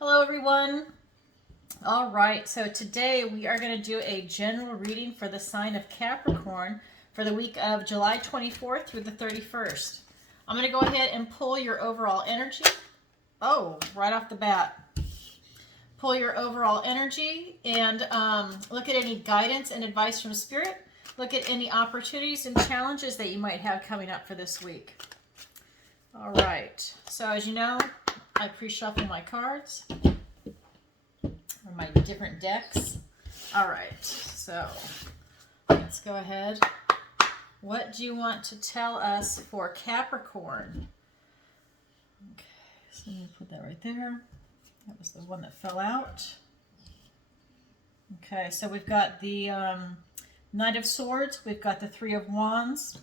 Hello everyone. All right, so today we are going to do a general reading for the sign of Capricorn for the week of July 24th through the 31st. I'm going to go ahead and pull your overall energy. Oh, right off the bat. Pull your overall energy and look at any guidance and advice from Spirit. Look at any opportunities and challenges that you might have coming up for this week. All right, so as you know, I pre-shuffle my cards. Or my different decks. All right, so let's go ahead. What do you want to tell us for Capricorn? Okay, so let me put that right there. That was the one that fell out. Okay, so we've got the Knight of Swords. We've got the Three of Wands.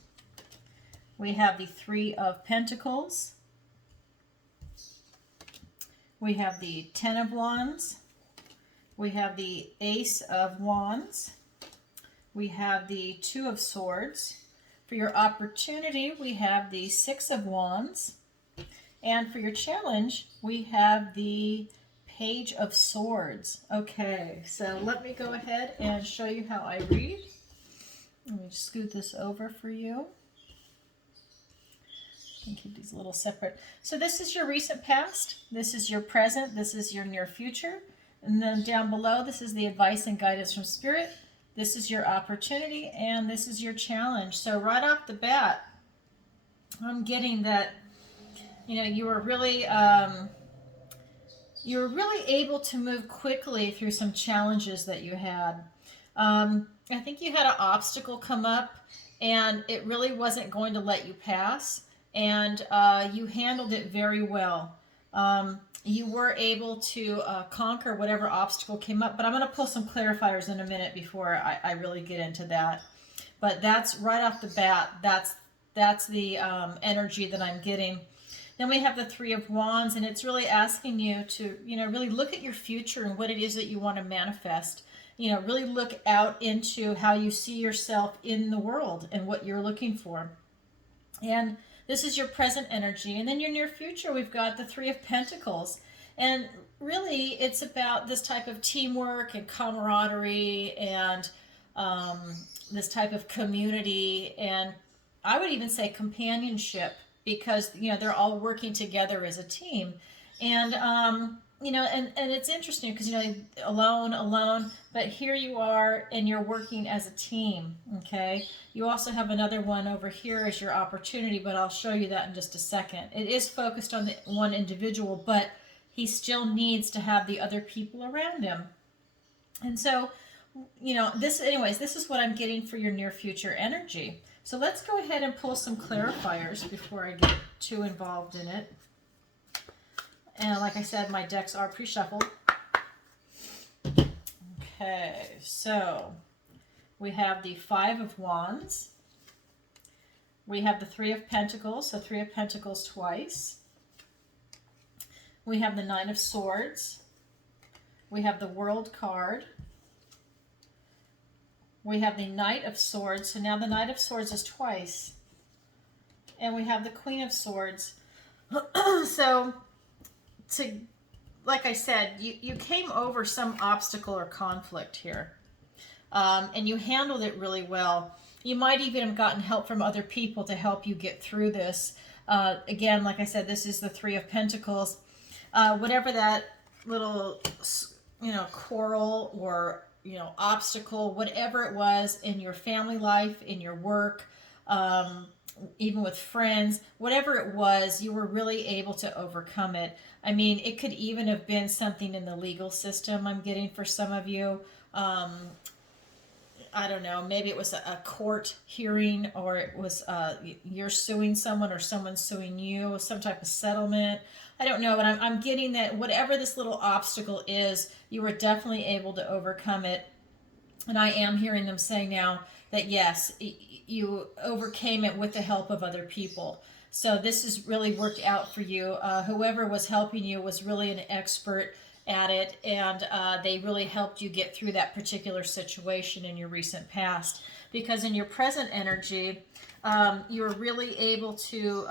We have the Three of Pentacles. We have the Ten of Wands. We have the Ace of Wands. We have the Two of Swords. For your opportunity, we have the Six of Wands. And for your challenge, we have the Page of Swords. Okay, so let me go ahead and show you how I read. Let me scoot this over for you. And keep these a little separate. So this is your recent past. This is your present. This is your near future. And then down below, this is the advice and guidance from Spirit. This is your opportunity, and this is your challenge. So right off the bat, I'm getting that, you were really able to move quickly through some challenges that you had. I think you had an obstacle come up, and it really wasn't going to let you pass, and you handled it very well. You were able to conquer whatever obstacle came up, but I'm going to pull some clarifiers in a minute before I really get into that. But that's right off the bat, that's the energy that I'm getting. Then we have the Three of Wands, and it's really asking you to, really look at your future and what it is that you want to manifest. Really look out into how you see yourself in the world and what you're looking for. And this is your present energy. And then your near future, we've got the Three of Pentacles. And really, it's about this type of teamwork and camaraderie and this type of community. And I would even say companionship, because, they're all working together as a team. And, and it's interesting because, alone, but here you are and you're working as a team, okay? You also have another one over here as your opportunity, but I'll show you that in just a second. It is focused on the one individual, but he still needs to have the other people around him. And so, this is what I'm getting for your near future energy. So let's go ahead and pull some clarifiers before I get too involved in it. And like I said, my decks are pre-shuffled. Okay, so we have the Five of Wands. We have the Three of Pentacles, so Three of Pentacles twice. We have the Nine of Swords. We have the World card. We have the Knight of Swords, so now the Knight of Swords is twice. And we have the Queen of Swords. So, like I said, you came over some obstacle or conflict here, and you handled it really well. You might even have gotten help from other people to help you get through this. Again, like I said, this is the Three of Pentacles. Whatever that little, quarrel or, obstacle, whatever it was in your family life, in your work, even with friends, whatever it was, you were really able to overcome it. I mean, it could even have been something in the legal system I'm getting for some of you. I don't know, maybe it was a court hearing, or it was you're suing someone or someone's suing you, some type of settlement. I don't know, but I'm getting that whatever this little obstacle is, you were definitely able to overcome it. And I am hearing them say now that yes, you overcame it with the help of other people. So this has really worked out for you. Whoever was helping you was really an expert at it, and they really helped you get through that particular situation in your recent past. Because in your present energy, you're really able to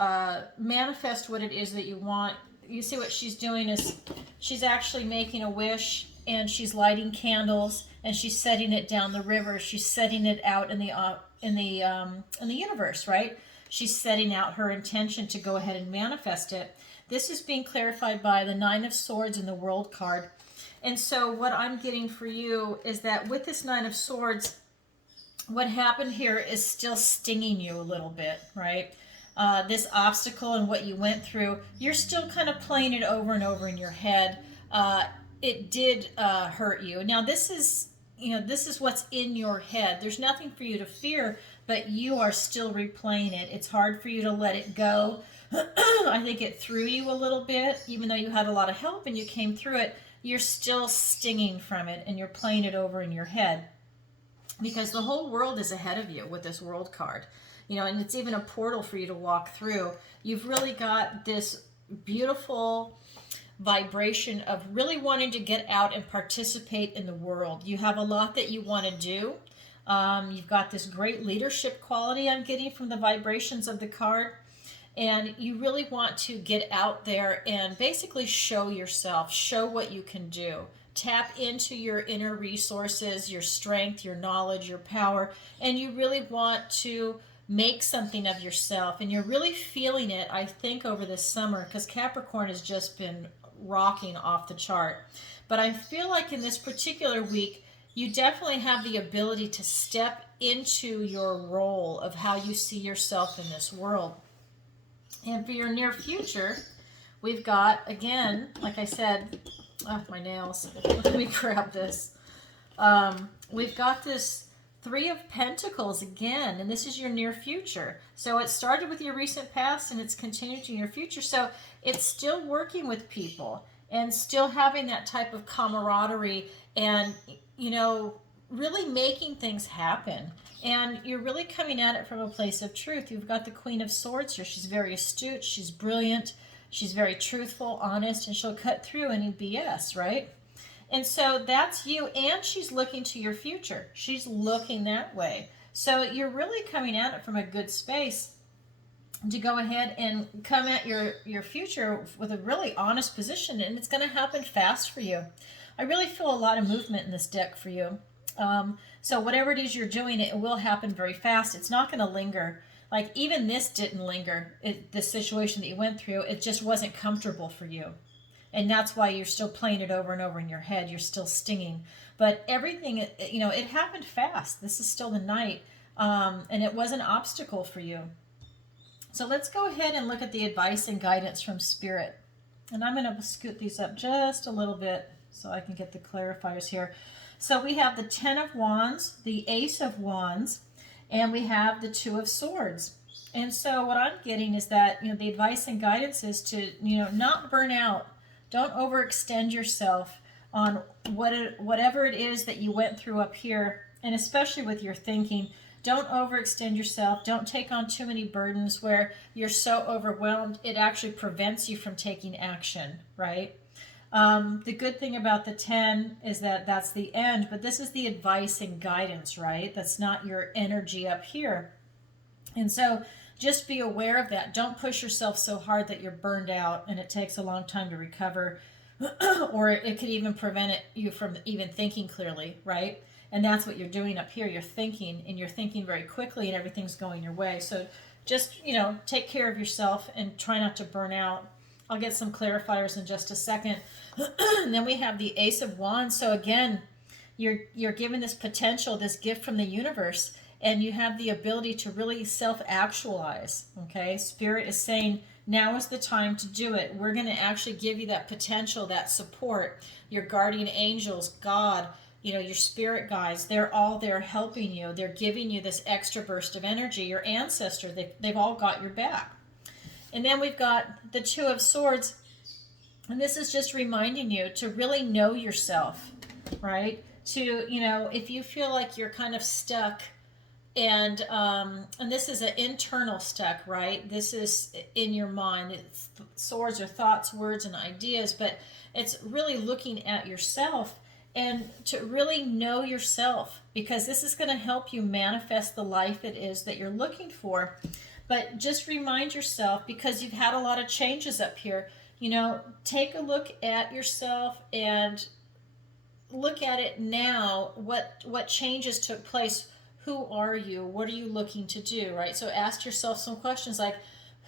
manifest what it is that you want you see what she's doing is she's actually making a wish, and she's lighting candles, and she's setting it down the river. She's setting it out in the universe, right? She's setting out her intention to go ahead and manifest it. This is being clarified by the Nine of Swords in the World card. And so what I'm getting for you is that with this Nine of Swords, what happened here is still stinging you a little bit, right? This obstacle and what you went through, you're still kind of playing it over and over in your head. It did hurt you. Now this is, this is what's in your head. There's nothing for you to fear, but you are still replaying it. It's hard for you to let it go. I think it threw you a little bit, even though you had a lot of help and you came through it. You're still stinging from it, and you're playing it over in your head, because the whole world is ahead of you with this World card, and it's even a portal for you to walk through. You've really got this beautiful vibration of really wanting to get out and participate in the world. You have a lot that you want to do. You've got this great leadership quality I'm getting from the vibrations of the card. And you really want to get out there and basically show yourself, show what you can do. Tap into your inner resources, your strength, your knowledge, your power, and you really want to make something of yourself. And you're really feeling it, I think, over this summer, because Capricorn has just been rocking off the chart. But I feel like in this particular week, you definitely have the ability to step into your role of how you see yourself in this world. And for your near future, we've got, again, like I said, my nails. Let me grab this. We've got this Three of Pentacles again, and this is your near future. So it started with your recent past, and it's continued to your future. So it's still working with people and still having that type of camaraderie and, really making things happen. And you're really coming at it from a place of truth. You've got the Queen of Swords here. She's very astute. She's brilliant. She's very truthful, honest, and she'll cut through any BS, right? And so that's you. And she's looking to your future. She's looking that way. So you're really coming at it from a good space to go ahead and come at your future with a really honest position. And it's going to happen fast for you. I really feel a lot of movement in this deck for you. So whatever it is you're doing, it will happen very fast. It's not going to linger. Like even this didn't linger. This situation that you went through, it just wasn't comfortable for you. And that's why you're still playing it over and over in your head. You're still stinging. But everything, it happened fast. This is still the Knight. And it was an obstacle for you. So let's go ahead and look at the advice and guidance from Spirit. And I'm going to scoot these up just a little bit so I can get the clarifiers here. So we have the Ten of Wands, the Ace of Wands, and we have the Two of Swords. And so what I'm getting is that, the advice and guidance is to, not burn out. Don't overextend yourself on whatever it is that you went through up here, and especially with your thinking. Don't overextend yourself. Don't take on too many burdens where you're so overwhelmed, it actually prevents you from taking action, right? The good thing about the 10 is that that's the end, but this is the advice and guidance, right? That's not your energy up here. And so just be aware of that. Don't push yourself so hard that you're burned out and it takes a long time to recover, or it could even prevent you from even thinking clearly, right? And that's what you're doing up here. You're thinking, and you're thinking very quickly, and everything's going your way. So just, take care of yourself and try not to burn out. I'll get some clarifiers in just a second. And then we have the Ace of Wands. So again, you're given this potential, this gift from the universe, and you have the ability to really self-actualize, okay? Spirit is saying, now is the time to do it. We're going to actually give you that potential, that support. Your guardian angels, God, your spirit guides, they're all there helping you. They're giving you this extra burst of energy. Your ancestors, they've all got your back. And then we've got the Two of Swords. And this is just reminding you to really know yourself, right? To, if you feel like you're kind of stuck, and this is an internal stuck, right? This is in your mind. Swords are thoughts, words, and ideas, but it's really looking at yourself and to really know yourself, because this is going to help you manifest the life it is that you're looking for. But just remind yourself, because you've had a lot of changes up here, take a look at yourself and look at it now. What changes took place? Who are you? What are you looking to do? Right? So ask yourself some questions like,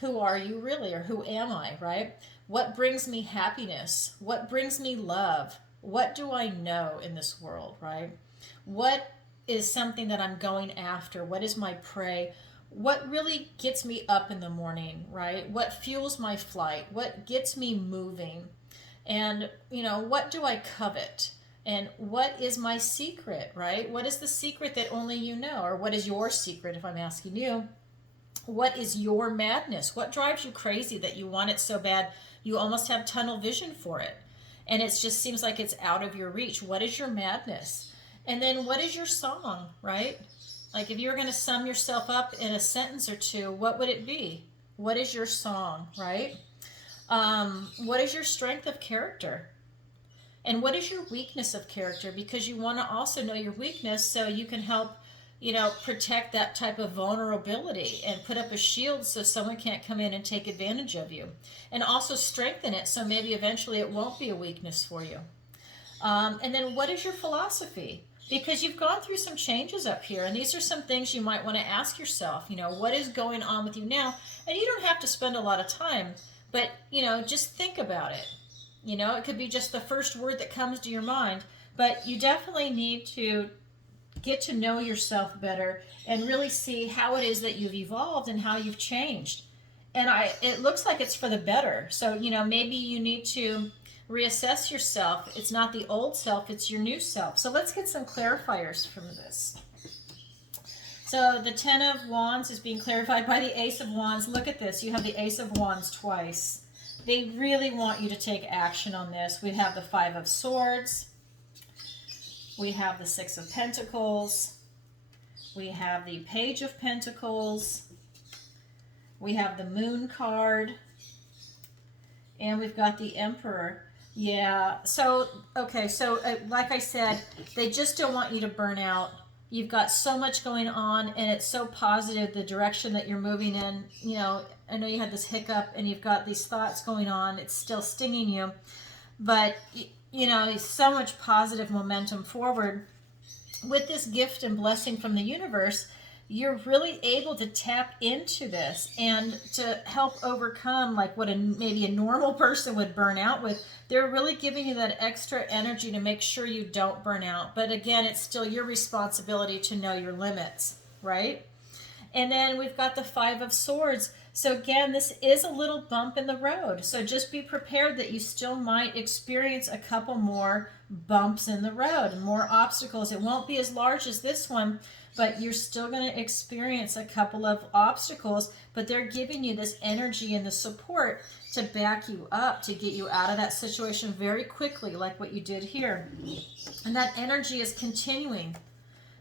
who are you really, or who am I? Right? What brings me happiness? What brings me love? What do I know in this world? Right? What is something that I'm going after? What is my prey? What really gets me up in the morning? Right? What fuels my flight? What gets me moving? And what do I covet? And what is my secret? Right? What is the secret that only you know? Or what is your secret, if I'm asking you? What is your madness? What drives you crazy that you want it so bad you almost have tunnel vision for it, and it just seems like it's out of your reach? What is your madness? And then what is your song? Right? Like, if you were going to sum yourself up in a sentence or two, what would it be? What is your song? Right? What is your strength of character? And what is your weakness of character? Because you want to also know your weakness so you can help, protect that type of vulnerability and put up a shield so someone can't come in and take advantage of you. And also strengthen it so maybe eventually it won't be a weakness for you. And then what is your philosophy? Because you've gone through some changes up here, and these are some things you might want to ask yourself. What is going on with you now? And you don't have to spend a lot of time, but, just think about it. It could be just the first word that comes to your mind, but you definitely need to get to know yourself better and really see how it is that you've evolved and how you've changed. And it looks like it's for the better. So, maybe you need to reassess yourself. It's not the old self, it's your new self. So let's get some clarifiers from this. So the Ten of Wands is being clarified by the Ace of Wands. Look at this. You have the Ace of Wands twice. They really want you to take action on this. We have the Five of Swords. We have the Six of Pentacles. We have the Page of Pentacles. We have the Moon card. And we've got the Emperor. Yeah, so, okay, so like I said, they just don't want you to burn out. You've got so much going on, and it's so positive, the direction that you're moving in. I know you had this hiccup, and you've got these thoughts going on. It's still stinging you. But, so much positive momentum forward. With this gift and blessing from the universe, you're really able to tap into this and to help overcome like what maybe a normal person would burn out with. They're really giving you that extra energy to make sure you don't burn out. But again, it's still your responsibility to know your limits, right? And then we've got the Five of Swords. So again, this is a little bump in the road. So just be prepared that you still might experience a couple more bumps in the road, more obstacles. It won't be as large as this one, but you're still going to experience a couple of obstacles, but they're giving you this energy and the support to back you up, to get you out of that situation very quickly, like what you did here. And that energy is continuing.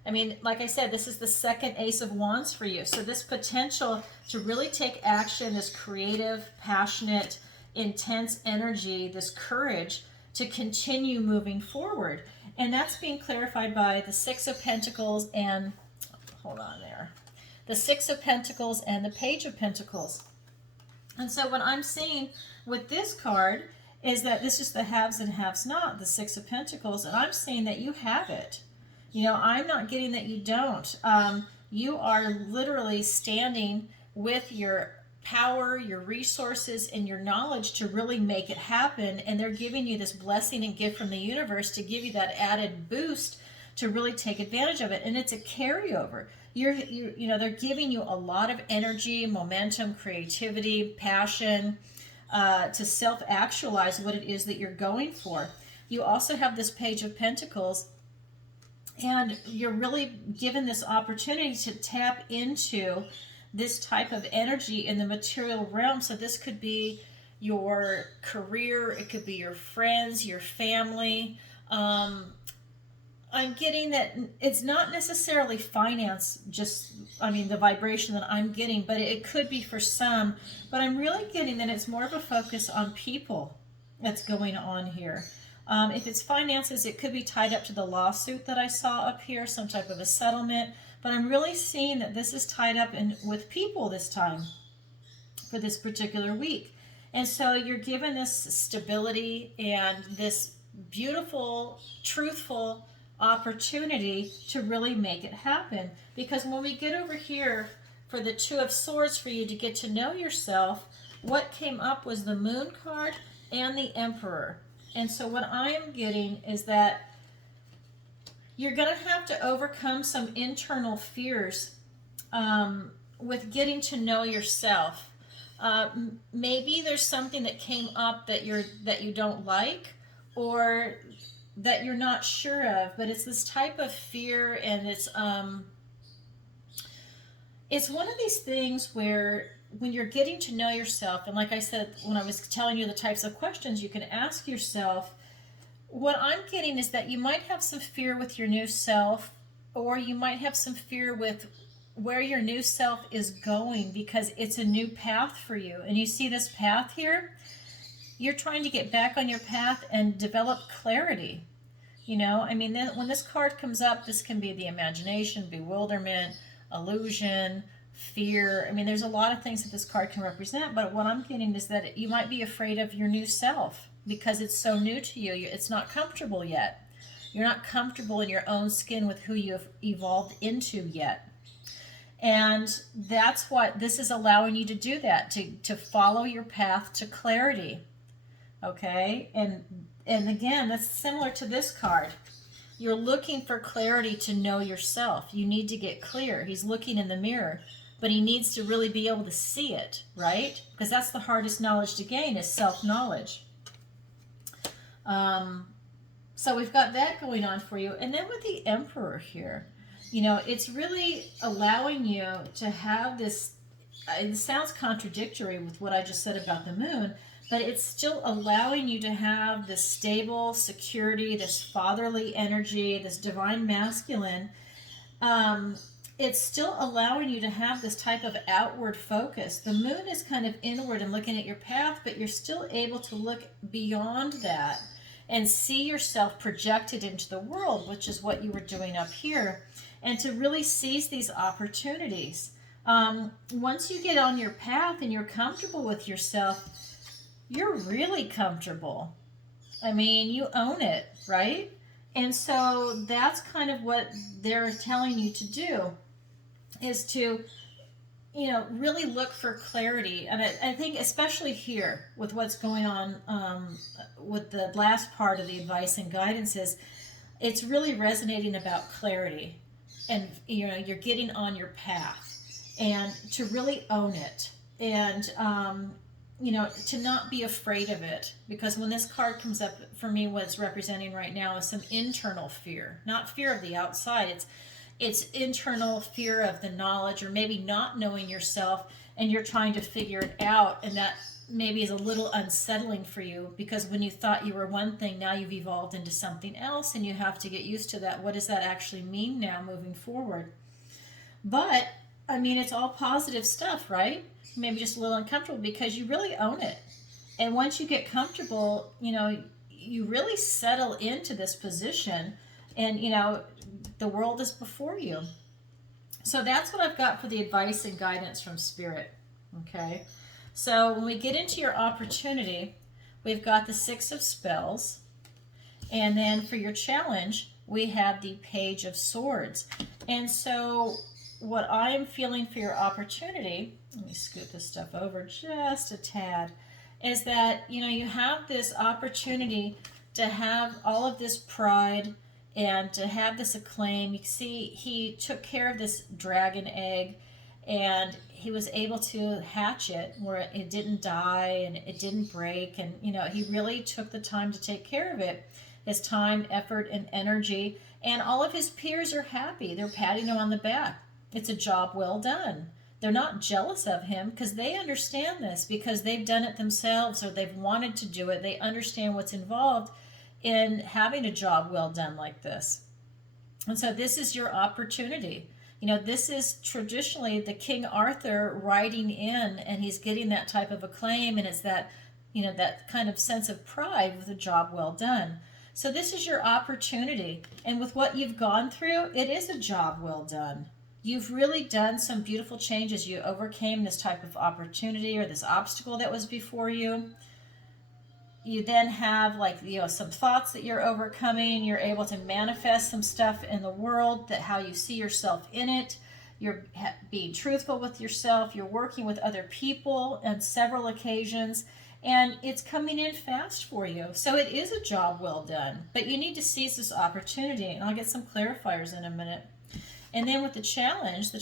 I mean, like I said, this is the second Ace of Wands for you. So this potential to really take action, this creative, passionate, intense energy, this courage to continue moving forward. And that's being clarified by the Six of Pentacles and, hold on there, the Six of Pentacles and the Page of Pentacles. And so what I'm seeing with this card is that this is the haves and haves not, the Six of Pentacles, and I'm seeing that you have it. I'm not getting that you don't. You are literally standing with your power, your resources, and your knowledge to really make it happen. And they're giving you this blessing and gift from the universe to give you that added boost to really take advantage of it. And it's a carryover. They're giving you a lot of energy, momentum, creativity, passion to self-actualize what it is that you're going for. You also have this Page of Pentacles, and you're really given this opportunity to tap into this type of energy in the material realm. So this could be your career, it could be your friends, your family. I'm getting that it's not necessarily finance, the vibration that I'm getting, but it could be for some. But I'm really getting that it's more of a focus on people that's going on here. If it's finances, it could be tied up to the lawsuit that I saw up here, some type of a settlement. But I'm really seeing that this is tied up with people this time for this particular week. And so you're given this stability and this beautiful, truthful opportunity to really make it happen. Because when we get over here for the Two of Swords, for you to get to know yourself, what came up was the Moon card and the Emperor. And so what I'm getting is that you're going to have to overcome some internal fears with getting to know yourself. Maybe there's something that came up that you don't like, or that you're not sure of, but it's this type of fear, and it's one of these things where when you're getting to know yourself, and like I said when I was telling you the types of questions you can ask yourself, what I'm getting is that you might have some fear with your new self, or you might have some fear with where your new self is going, because it's a new path for you. And you see this path here, you're trying to get back on your path and develop clarity. You know, I mean, then when this card comes up, this can be the imagination, bewilderment, illusion, fear. I mean, there's a lot of things that this card can represent, but what I'm getting is that you might be afraid of your new self because it's so new to you. It's not comfortable yet. You're not comfortable in your own skin with who you've evolved into yet. And that's what this is allowing you to do, that to follow your path to clarity. Okay? And again, that's similar to this card. You're looking for clarity to know yourself. You need to get clear. He's looking in the mirror, but he needs to really be able to see it, right? Because that's the hardest knowledge to gain, is self-knowledge. So we've got that going on for you. And then with the Emperor here, you know, it's really allowing you to have this, it sounds contradictory with what I just said about the Moon, but it's still allowing you to have this stable security, this fatherly energy, this divine masculine. It's still allowing you to have this type of outward focus. The Moon is kind of inward and looking at your path, but you're still able to look beyond that and see yourself projected into the world, which is what you were doing up here, and to really seize these opportunities. Once you get on your path and you're comfortable with yourself, you're really comfortable. I mean, you own it, right? And so that's kind of what they're telling you to do, is to, you know, really look for clarity. And I think especially here with what's going on with the last part of the advice and guidance, is it's really resonating about clarity. And, you know, you're getting on your path and to really own it. And, you know, to not be afraid of it. Because when this card comes up, for me, what it's representing right now is some internal fear. Not fear of the outside. It's internal fear of the knowledge, or maybe not knowing yourself, and you're trying to figure it out. And that maybe is a little unsettling for you, because when you thought you were one thing, now you've evolved into something else, and you have to get used to that. What does that actually mean now moving forward? But, I mean, it's all positive stuff, right? Maybe just a little uncomfortable because you really own it. And once you get comfortable, you know, you really settle into this position, and, you know, the world is before you. So that's what I've got for the advice and guidance from Spirit. Okay? So when we get into your opportunity, we've got the Six of Spells. And then for your challenge, we have the Page of Swords. And so what I am feeling for your opportunity, let me scoot this stuff over just a tad, is that, you know, you have this opportunity to have all of this pride and to have this acclaim. You see, he took care of this dragon egg, and he was able to hatch it where it didn't die and it didn't break. And, you know, he really took the time to take care of it. His time, effort, and energy. And all of his peers are happy. They're patting him on the back. It's a job well done. They're not jealous of him because they understand this, because they've done it themselves, or they've wanted to do it. They understand what's involved in having a job well done like this. And so this is your opportunity. You know, this is traditionally the King Arthur riding in, and he's getting that type of acclaim, and it's that, you know, that kind of sense of pride with a job well done. So this is your opportunity. And with what you've gone through, it is a job well done. you've really done some beautiful changes. You overcame this type of opportunity or this obstacle that was before you. You then have, like, some thoughts that you're overcoming. You're able to manifest some stuff in the world, that how you see yourself in it. You're being truthful with yourself. You're working with other people on several occasions, and it's coming in fast for you. So it is a job well done, but you need to seize this opportunity, and I'll get some clarifiers in a minute. And then with the challenge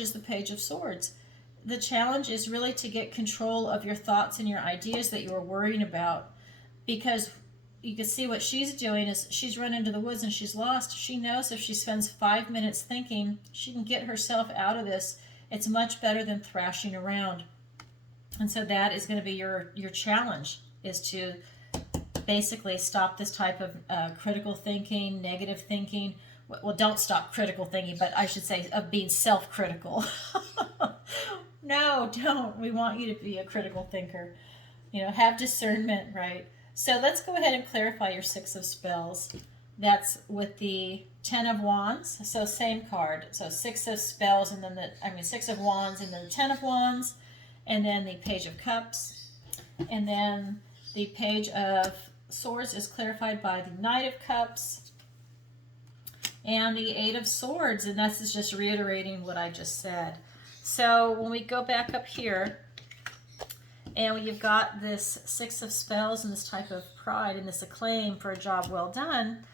is the Page of Swords. The challenge is really to get control of your thoughts and your ideas that you are worrying about, because you can see what she's doing is she's run into the woods and she's lost. She knows if she spends 5 minutes thinking, she can get herself out of this. It's much better than thrashing around. And so that is going to be your challenge, is to basically stop this type of critical thinking, negative thinking. Well, don't stop critical thinking, but I should say of being self-critical. No, don't. We want you to be a critical thinker. Have discernment, right? So let's go ahead and clarify your Six of Spells. That's with the Ten of Wands. So same card. So Six of Spells, and then Six of Wands, and then the Ten of Wands, and then the Page of Cups, and then the Page of Swords is clarified by the Knight of Cups, and the Eight of Swords, and this is just reiterating what I just said. So when we go back up here, and you've got this Six of Spells and this type of pride and this acclaim for a job well done,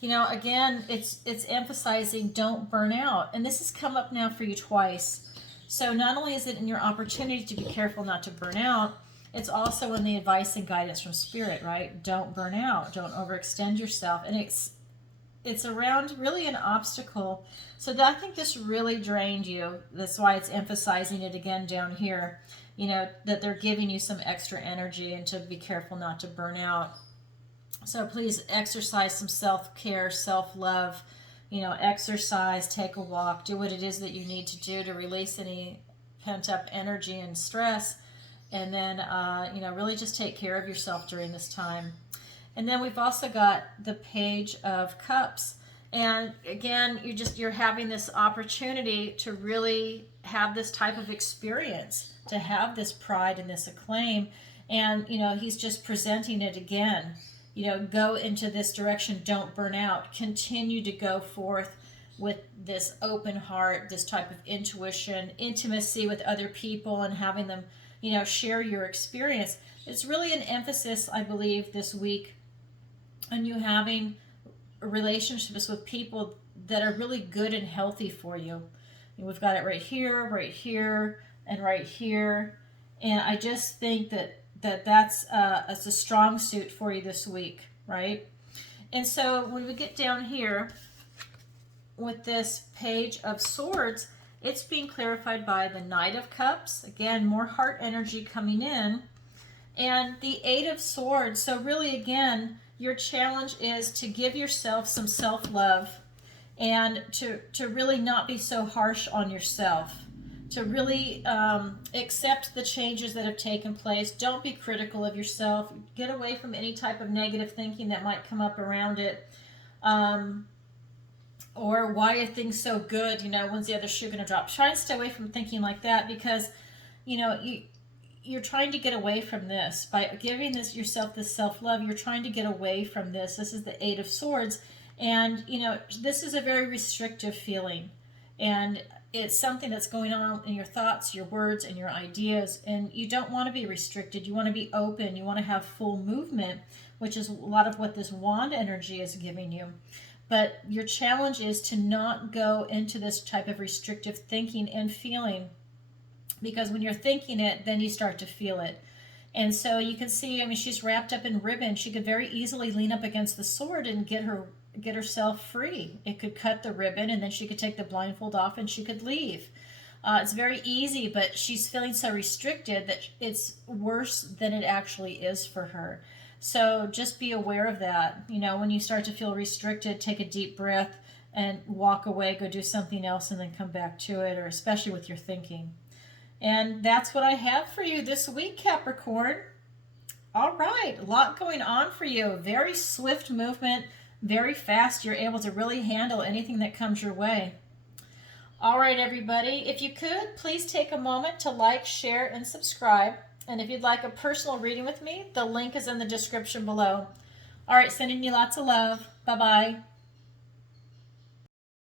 again, it's emphasizing don't burn out. And this has come up now for you twice. So not only is it in your opportunity to be careful not to burn out, it's also in the advice and guidance from Spirit, right? Don't burn out. Don't overextend yourself. And it's around really an obstacle. So I think this really drained you. That's why it's emphasizing it again down here. That they're giving you some extra energy, and to be careful not to burn out. So please exercise some self-care, self-love, exercise, take a walk, do what it is that you need to do to release any pent-up energy and stress. And then, really just take care of yourself during this time. And then we've also got the Page of Cups. And again, you're having this opportunity to really have this type of experience, to have this pride and this acclaim. And, he's just presenting it again. Go into this direction. Don't burn out. Continue to go forth with this open heart, this type of intuition, intimacy with other people, and having them, share your experience. It's really an emphasis, I believe, this week on you having relationships with people that are really good and healthy for you. And we've got it right here, and right here. And I just think that's a strong suit for you this week, right? And so when we get down here with this Page of Swords, it's being clarified by the Knight of Cups. Again, more heart energy coming in. And the Eight of Swords. So really, again, your challenge is to give yourself some self-love, and to really not be so harsh on yourself, to really accept the changes that have taken place. Don't be critical of yourself. Get away from any type of negative thinking that might come up around it. Or why are things so good? When's the other shoe going to drop? Try and stay away from thinking like that, because, you're trying to get away from this. By giving yourself this self-love, you're trying to get away from this. This is the Eight of Swords. And, this is a very restrictive feeling. And it's something that's going on in your thoughts, your words, and your ideas. And you don't want to be restricted. You want to be open. You want to have full movement, which is a lot of what this wand energy is giving you. But your challenge is to not go into this type of restrictive thinking and feeling. Because when you're thinking it, then you start to feel it. And so you can see, she's wrapped up in ribbon. She could very easily lean up against the sword and get herself free. It could cut the ribbon, and then she could take the blindfold off and she could leave. It's very easy, but she's feeling so restricted that it's worse than it actually is for her. So just be aware of that. When you start to feel restricted, take a deep breath and walk away, go do something else, and then come back to it, or especially with your thinking. And that's what I have for you this week, Capricorn. All right, a lot going on for you. Very swift movement, very fast. You're able to really handle anything that comes your way. All right, everybody. If you could, please take a moment to like, share, and subscribe. And if you'd like a personal reading with me, the link is in the description below. All right, sending you lots of love. Bye-bye.